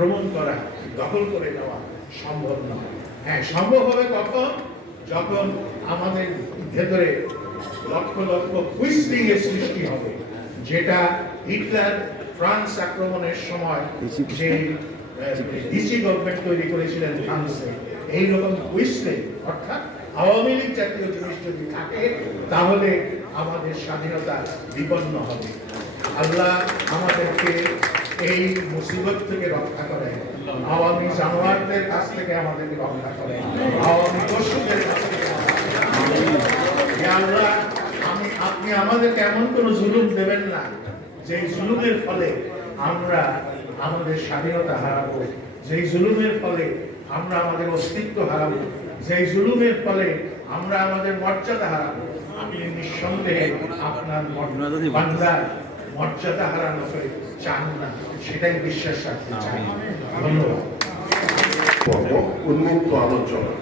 আক্রমণ করা, দখল করে নেওয়া সম্ভব নয়। হ্যাঁ, সম্ভব হবে কখন? যখন আমাদের ভেতরে লক্ষ লক্ষ কুইসলিং এর সৃষ্টি হবে, যেটা হিটলার ফ্রান্স আক্রমণের সময় যে ডিসি গভর্নমেন্ট তৈরি করেছিলেন ফ্রান্সে, এইরকম কুইসলিং, অর্থাৎ আওয়ামী লীগ জাতীয় জিনিস যদি থাকে, তাহলে আমাদের স্বাধীনতা বিপন্ন হবে। আল্লাহ আমাদেরকে এই মুসিবত থেকে রক্ষা করেন, আওয়ামী জানোয়ারদের কাছ থেকে আমাদেরকে রক্ষা করেন, আওয়ামী দস্যুদের কাছ থেকে। আল্লাহ, আপনি আমাদেরকে এমন কোন জুলুম দেবেন না যে জুলুমের ফলে আমরা আমাদের স্বাধীনতা হারাবো, যেই জুলুমের ফলে আমরা আমাদের অস্তিত্ব হারাবো, যেই জুলুমের ফলে আমরা আমাদের মর্যাদা হারাবো। আপনি নিঃসন্দেহে আপনার বান্দার মর্যাদা হারানো চান না, সেটাই বিশ্বাস রাখতে চাই। ধন্যবাদ। উন্মুক্ত আলোচনা।